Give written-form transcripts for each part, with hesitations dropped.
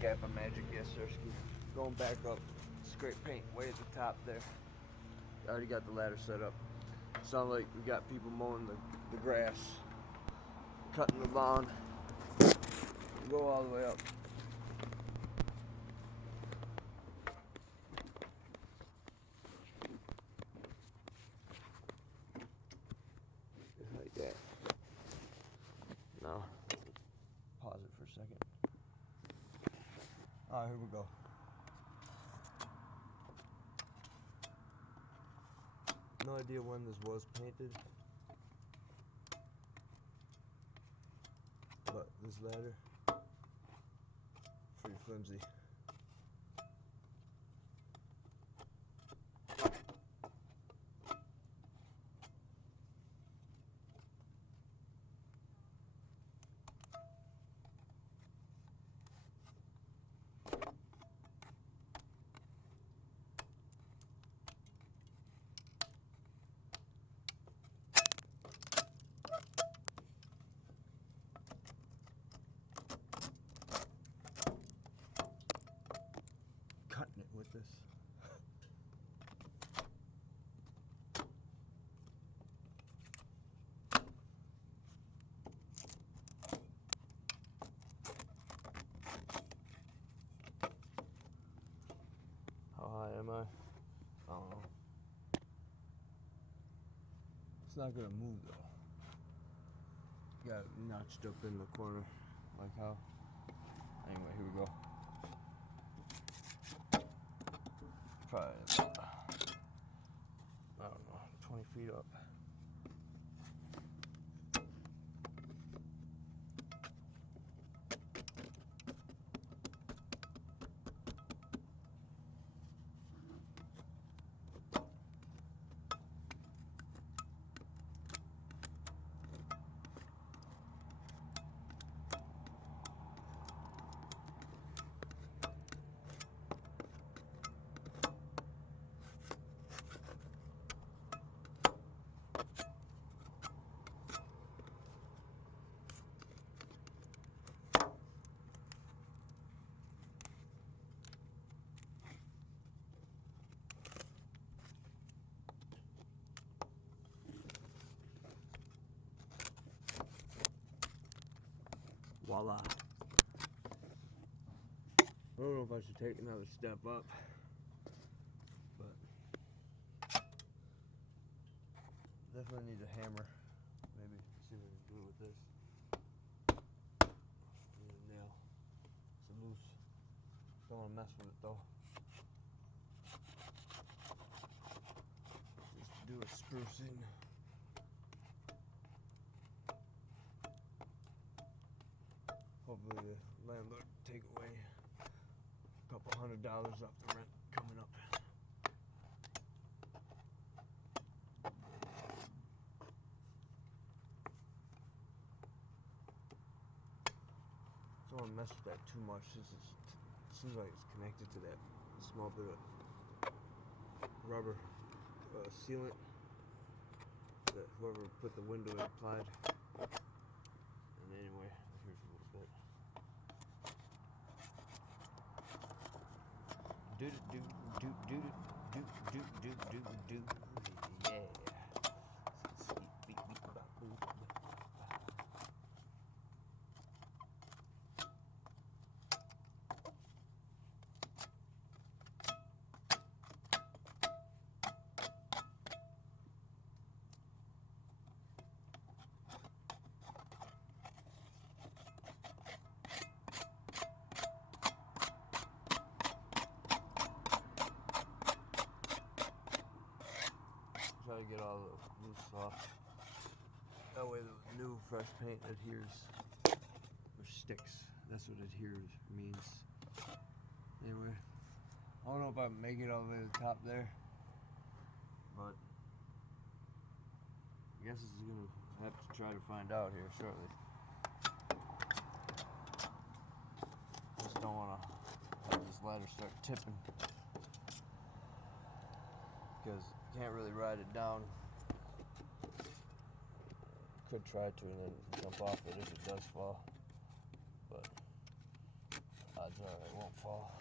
GappaMagix, yes sir. Going back up, scrape paint way at the top there. I already got the ladder set up. Sounds like we got people mowing the grass, cutting the lawn, go all the way up. Just like that. Now, pause it for a second. Alright, here we go. No idea when this was painted, but this ladder, pretty flimsy. Cutting it with this. How high am I? I don't know. It's not gonna move though. Got it notched up in the corner, like how. Anyway, here we go. Probably about, I don't know, 20 feet up. Voila. I don't know if I should take another step up, but definitely need a hammer. Maybe see what I can do with this. Need a nail. It's loose. Don't want to mess with it though. Just do a sprucing. Hopefully the landlord take away a couple $100 off the rent coming up. Don't want to mess with that too much since it seems like it's connected to that small bit of rubber sealant that whoever put the window in applied. And anyway, here's a little bit. Do do do do do do do do do. Yeah. Try to get all the loose off. That way the new fresh paint adheres or sticks. That's what adheres means. Anyway, I don't know if I can make it all the way to the top there, but I guess this is gonna have to try to find out here shortly. Just don't want to have this ladder start tipping, because you can't really ride it down. Could try to and then jump off it if it does fall, but odds are I won't. fall.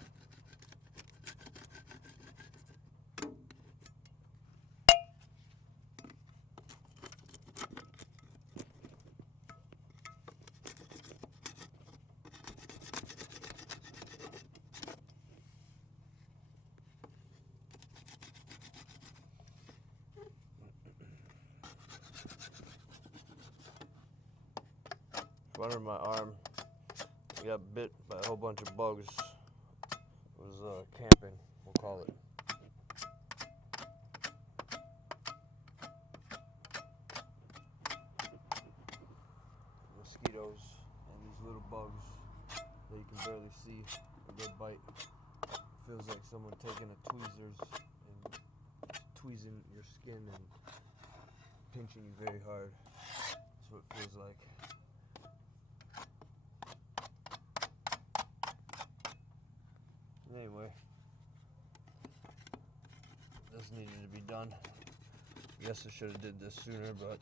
Front of my arm, I got bit by a whole bunch of bugs. It was camping, we'll call it. Mosquitoes and these little bugs that you can barely see with their bite. Feels like someone taking a tweezers and tweezing your skin and pinching you very hard. That's what it feels like. Anyway, this needed to be done. Guess I should have did this sooner, but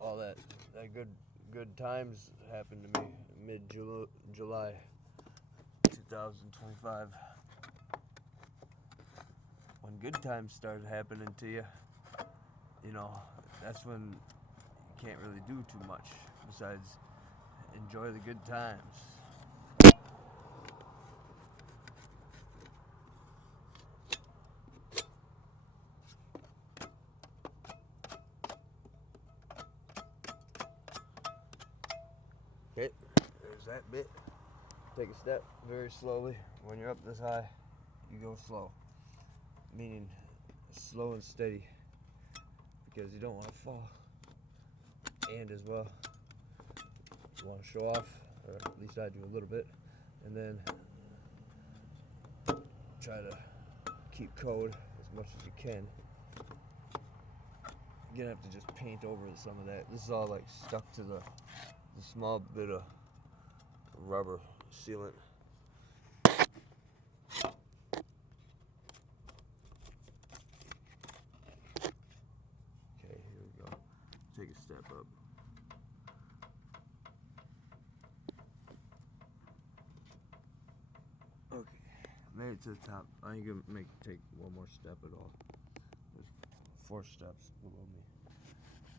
all that good times happened to me mid-July 2025. When good times started happening to you, you know, that's when you can't really do too much besides enjoy the good times. Okay, there's that bit. Take a step very slowly. When you're up this high, you go slow. Meaning slow and steady, because you don't want to fall. And as well, you want to show off, or at least I do a little bit, and then try to keep code as much as you can. You're gonna have to just paint over some of that. This is all like stuck to the small bit of rubber sealant. Okay, here we go. Take a step up. Okay, made it to the top. I ain't gonna take one more step at all. There's 4 steps below me.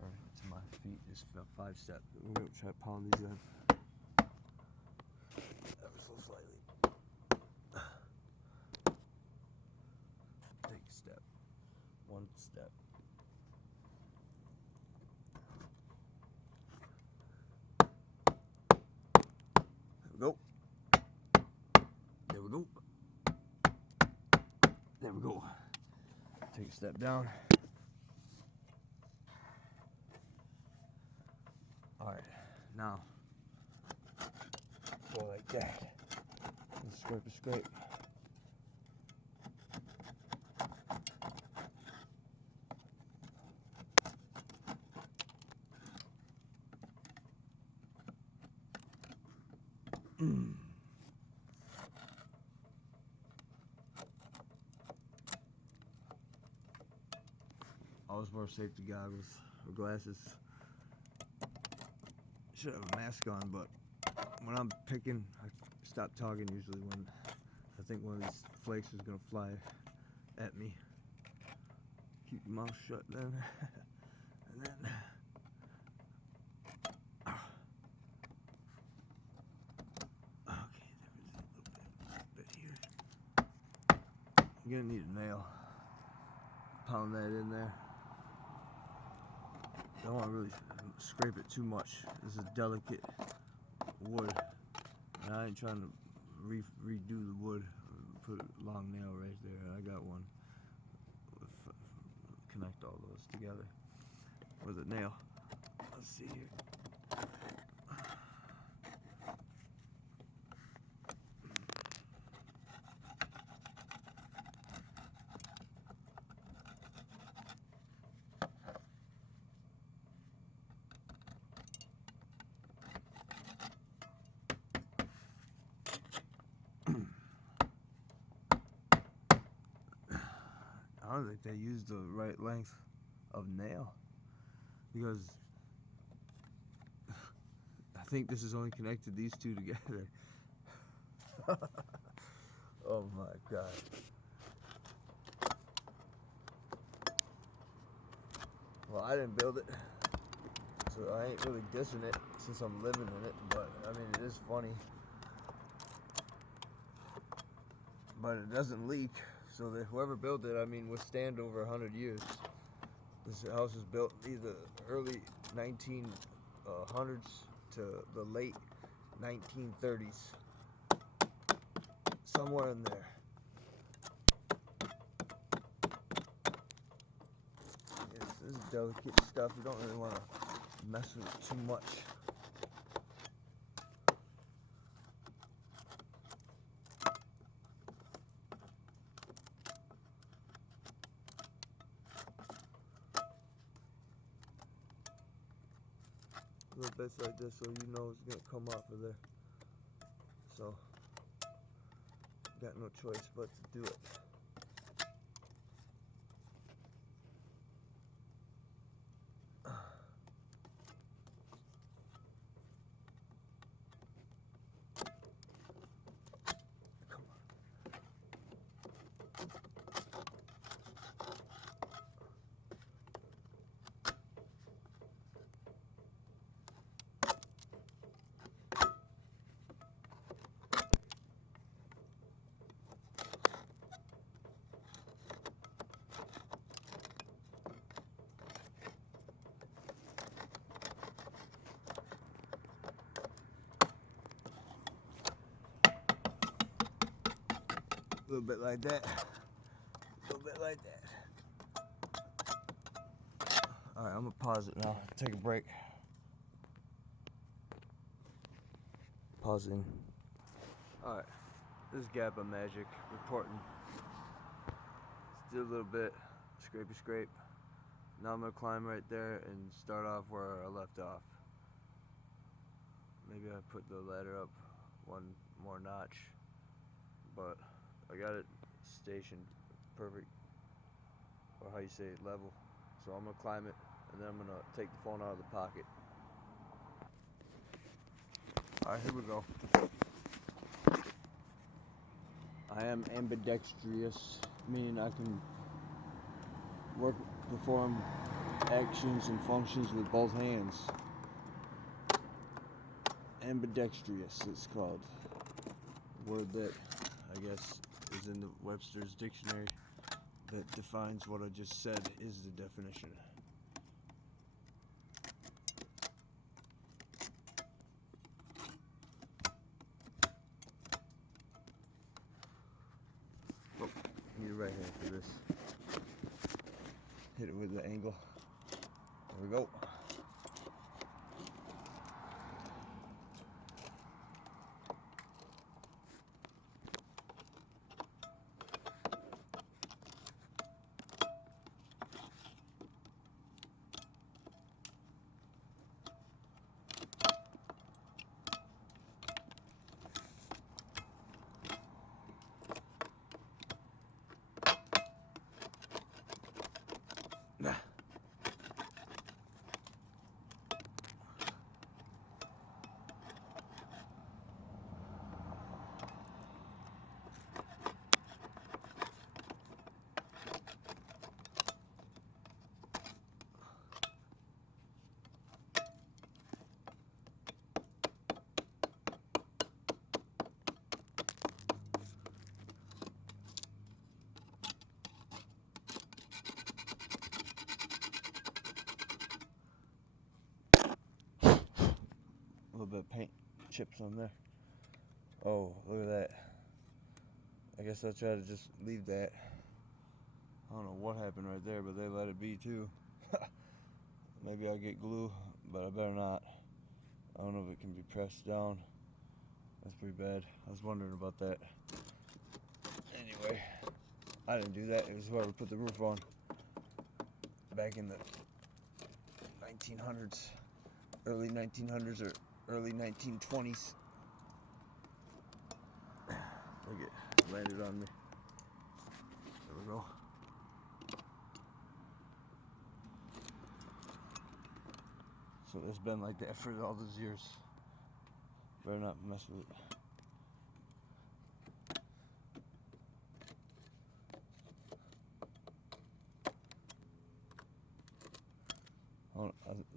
Or to my feet, just 5 steps. We're gonna try to pound these in. Ever so slightly. Take a step. 1 step. There we go. There we go. There we go. Take a step down. Alright, now go like that. And scrape a scrape. Always wear safety goggles or glasses. Should have a mask on, but when I'm picking, I stop talking usually when I think one of these flakes is gonna fly at me. Keep your mouth shut then, and then okay, there's a little bit here. You're gonna need a nail. Pound that in there. Don't want to really scrape it too much. This is delicate wood, and I ain't trying to redo the wood. Put a long nail right there. I got one. Connect all those together with a nail. Let's see here. I don't think they used the right length of nail, because I think this is only connected these two together. Oh my God. Well, I didn't build it, so I ain't really dissing it since I'm living in it, but I mean, it is funny. But it doesn't leak, so that whoever built it, I mean, will stand over 100 years. This house was built either early 1900s to the late 1930s. Somewhere in there. Yes, this is delicate stuff. You don't really want to mess with it too much. Little bits like this, so you know it's gonna come off of there. So, got no choice but to do it. A little bit like that. A little bit like that. Alright, I'm gonna pause it now. Take a break. Pausing. Alright, this is GappaMagix reporting. Still a little bit, scrapey scrape. Now I'm gonna climb right there and start off where I left off. Maybe I put the ladder up one more notch, but I got it stationed perfect, or how you say it, level. So I'm gonna climb it, and then I'm gonna take the phone out of the pocket. Alright, here we go. I am ambidextrous, meaning I can perform actions and functions with both hands. Ambidextrous, it's called. A word that I guess is in the Webster's dictionary that defines what I just said is the definition. Oh, need a right hand for this. Hit it with the angle. There we go. Nah. A little bit of paint chips on there. Oh, look at that. I guess I'll try to just leave that. I don't know what happened right there, but they let it be too. Maybe I'll get glue, but I better not. I don't know if it can be pressed down. That's pretty bad. I was wondering about that. Anyway, I didn't do that. It was whoever put the roof on back in the 1900s, early 1900s or early 1920s. Look, it landed on me. There we go. So it's been like that for all those years. Better not mess with it.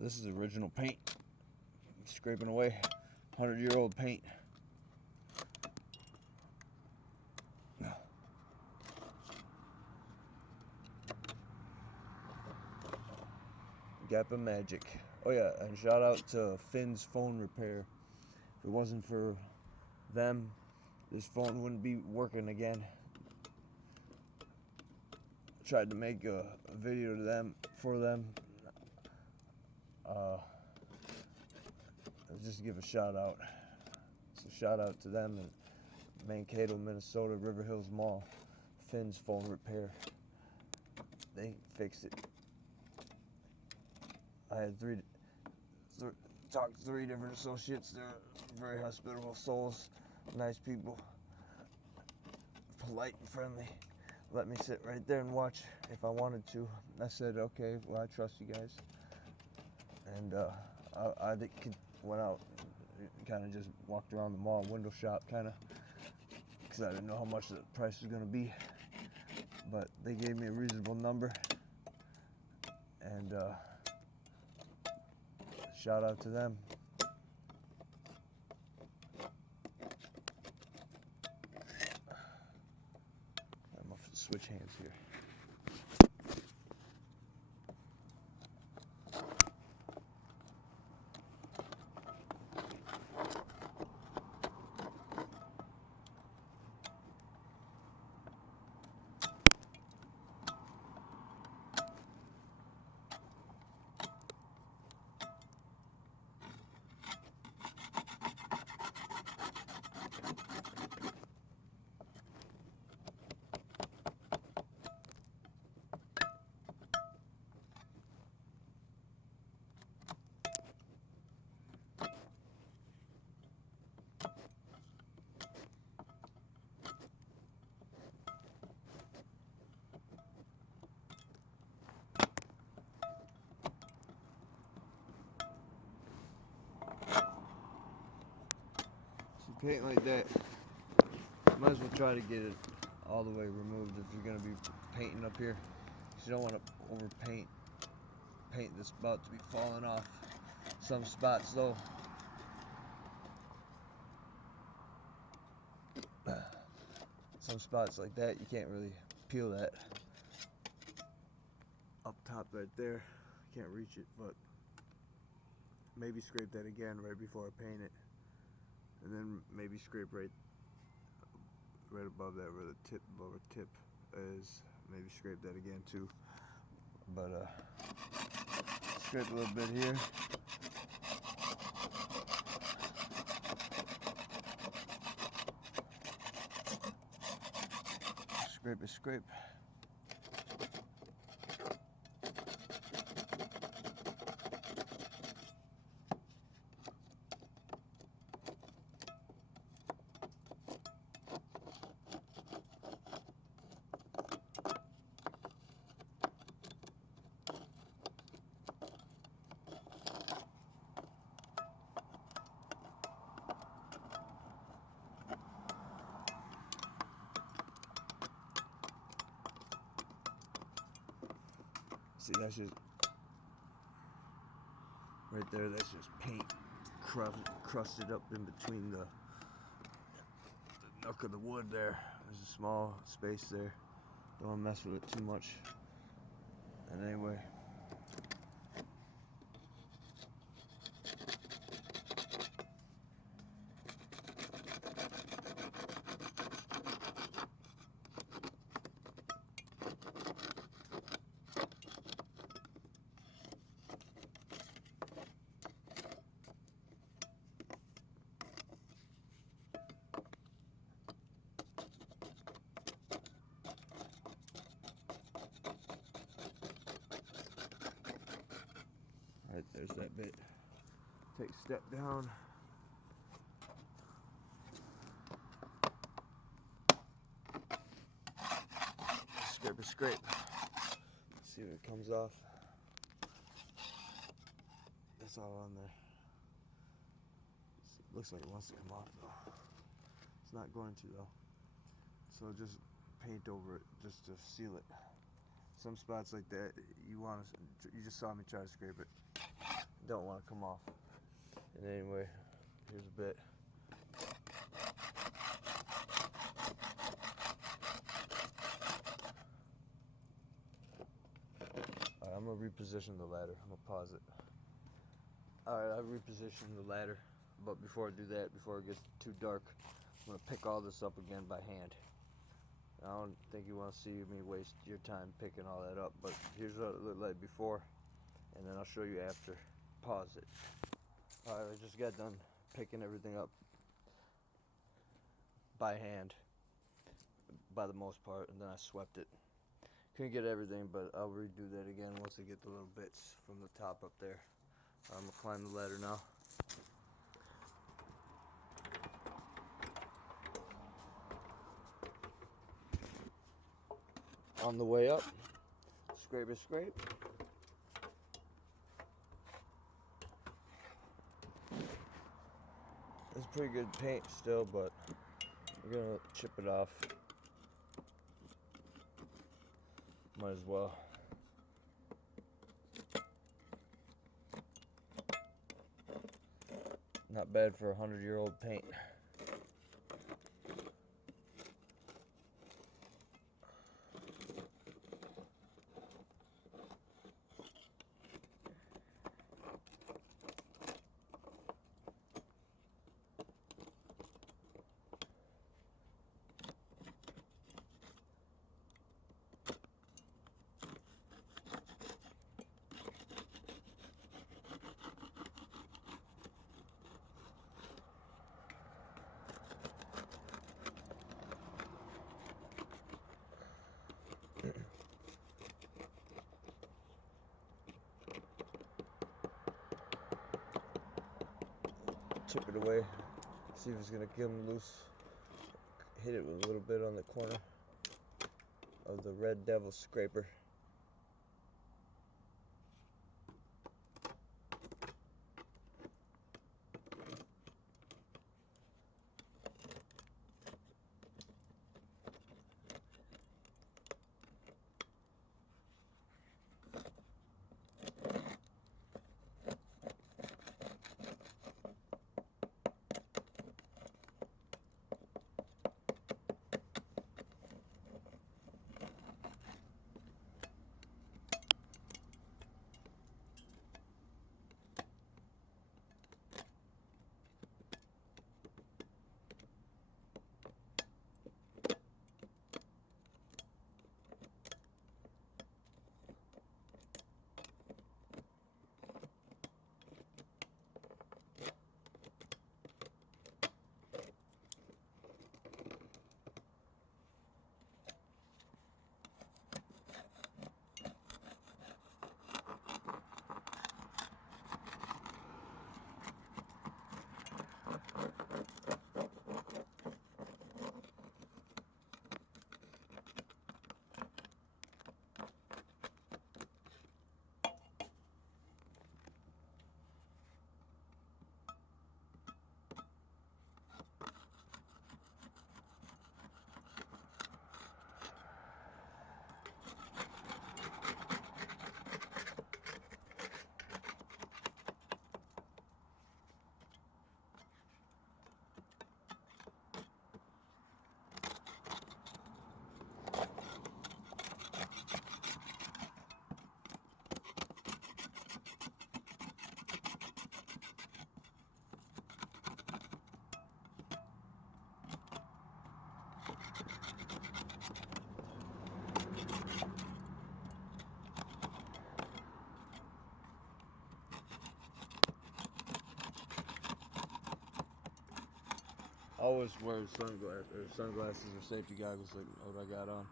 This is original paint. Scraping away 100-year-old paint. GappaMagix. Oh yeah, and shout out to Finn's phone repair. If it wasn't for them, this phone wouldn't be working again. Tried to make a video to them for them. Just give a shout out. So shout out to them in Mankato, Minnesota, River Hills Mall. Finn's phone repair. They fixed it. I had talked to 3 different associates. They're very hospitable souls, nice people, polite and friendly. Let me sit right there and watch if I wanted to. I said, okay, well, I trust you guys. And I went out, kind of just walked around the mall, window shop, kind of, because I didn't know how much the price was going to be. But they gave me a reasonable number. And shout out to them. I'm going to switch hands here. Paint like that, might as well try to get it all the way removed if you're going to be painting up here. You don't want to overpaint paint that's about to be falling off. Some spots though, some spots like that you can't really peel that. Up top right there, can't reach it, but maybe scrape that again right before I paint it. And then maybe scrape right above that, where the tip, above the tip is. Maybe scrape that again too. But scrape a little bit here. Scrape. See, that's just right there. That's just paint crusted up in between the nook of the wood there. There's a small space there. Don't want to mess with it too much. And anyway, right there's that bit. Take a step down. Scrape. See if it comes off. That's all on there. It looks like it wants to come off though. It's not going to though. So just paint over it just to seal it. Some spots like that you just saw me try to scrape it. don't want to come off. And anyway, here's a bit. Alright, I'm gonna reposition the ladder. I'm gonna pause it. Alright, I repositioned the ladder, but before I do that, before it gets too dark, I'm gonna pick all this up again by hand. I don't think you want to see me waste your time picking all that up, but here's what it looked like before, and then I'll show you after. Pause it. Alright, I just got done picking everything up by hand, by the most part, and then I swept it. Couldn't get everything, but I'll redo that again once I get the little bits from the top up there. I'm gonna climb the ladder now. On the way up, scrape. It's pretty good paint still, but we're gonna chip it off. Might as well. Not bad for 100-year-old paint. Chip it away, see if it's gonna come loose. Hit it with a little bit on the corner of the Red Devil scraper. Always wear sunglasses or safety goggles like what I got on.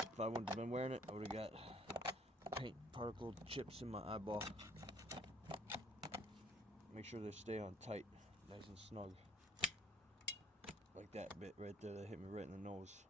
If I wouldn't have been wearing it, I would have got paint particle chips in my eyeball. Make sure they stay on tight, nice and snug. Like that bit right there that hit me right in the nose.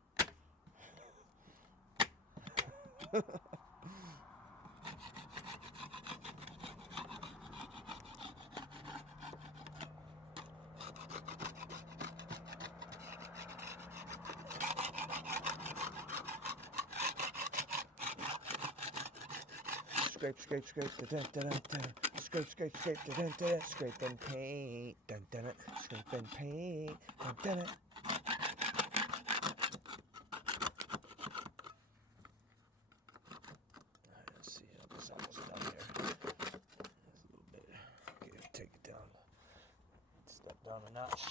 Scrape, scrape, scrape, da da da da da. scrape, scrape, scrape, dun, dun, dun, scrape and paint, dun, dun, dun, scrape and paint, dun, dun, dun. Let's see, it's almost done here. Just a little bit. Okay, take it down. Step down a notch.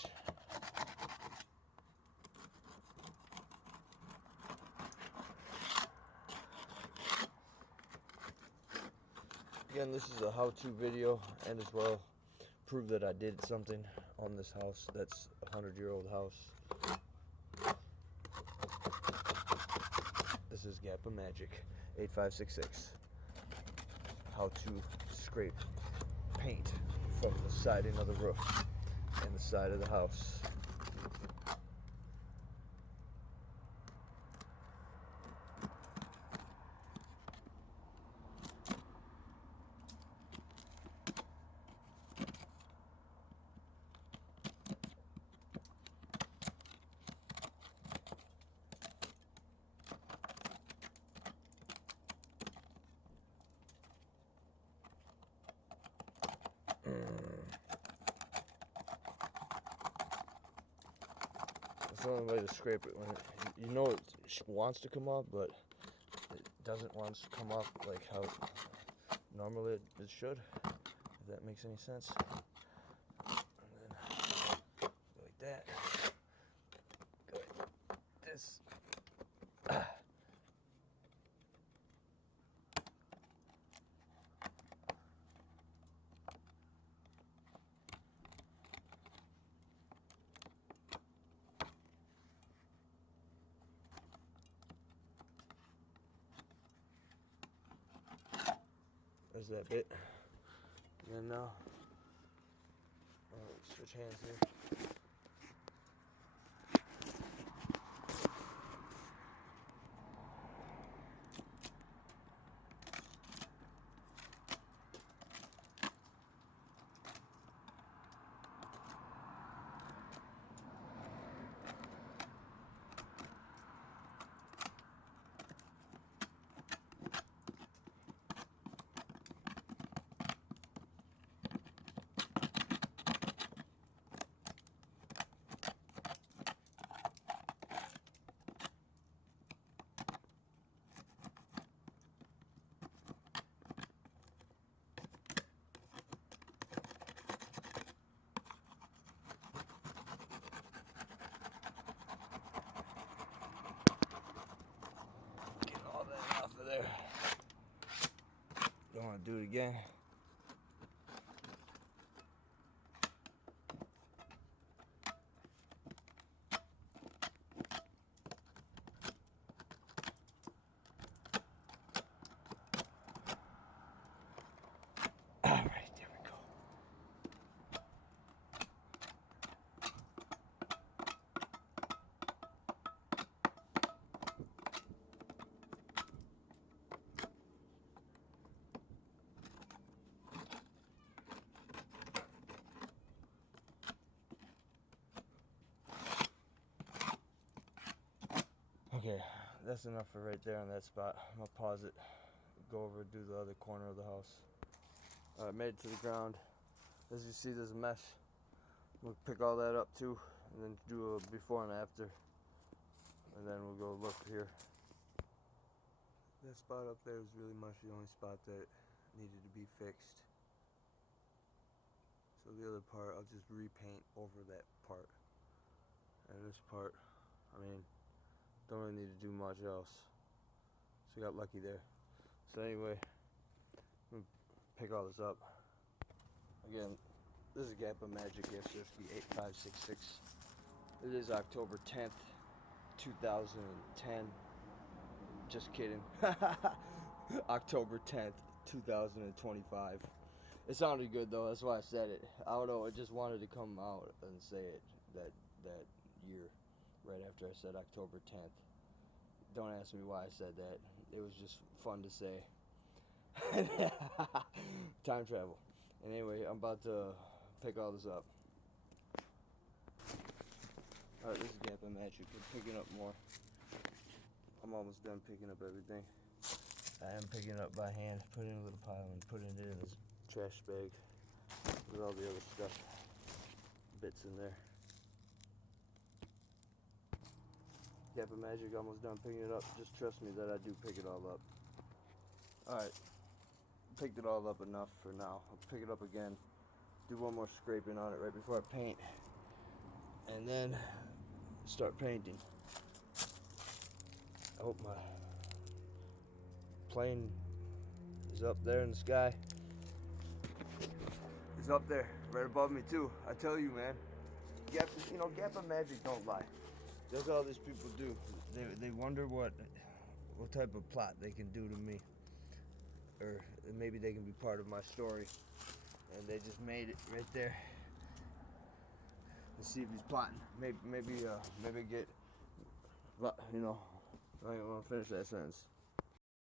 Again, this is a how-to video, and as well prove that I did something on this house that's a 100-year-old house. This is GappaMagix 8566. How to scrape paint from the siding of the roof and the side of the house. That's the only way to scrape it when you know it wants to come up, but it doesn't want to come up like how normally it should, if that makes any sense. And then go like that. Go like this. There's that bit. And then now, switch hands here. There. Don't want to do it again. All right, there we go. Okay, that's enough for right there on that spot. I'm gonna pause it, go over and do the other corner of the house. Alright, made it to the ground. As you see, there's a mesh. We'll pick all that up too, and then do a before and after. And then we'll go look here. That spot up there was really much the only spot that needed to be fixed. So the other part, I'll just repaint over that part. And this part, I mean, don't really need to do much else. So got lucky there. So anyway, I'm gonna pick all this up. Again, this is GappaMagix 8566. It is October 10th, 2010. Just kidding. October 10th, 2025. It sounded good though, that's why I said it. I don't know, I just wanted to come out and say it that year, right after I said October 10th. Don't ask me why I said that. It was just fun to say. Time travel. And anyway, I'm about to pick all this up. Alright, this is GappaMagix. We're picking up more. I'm almost done picking up everything. I am picking it up by hand, putting it in a little pile and putting it in this trash bag with all the other stuff, bits in there. GappaMagix almost done picking it up. Just trust me that I do pick it all up. Alright, picked it all up enough for now. I'll pick it up again, do one more scraping on it right before I paint, and then start painting. I hope my plane is up there in the sky. It's up there, right above me too. I tell you, man, GappaMagix don't lie. That's all these people do. They wonder what type of plot they can do to me, or maybe they can be part of my story, and they just made it right there. Let's see if he's plotting. Maybe get, you know, I don't want to finish that sentence.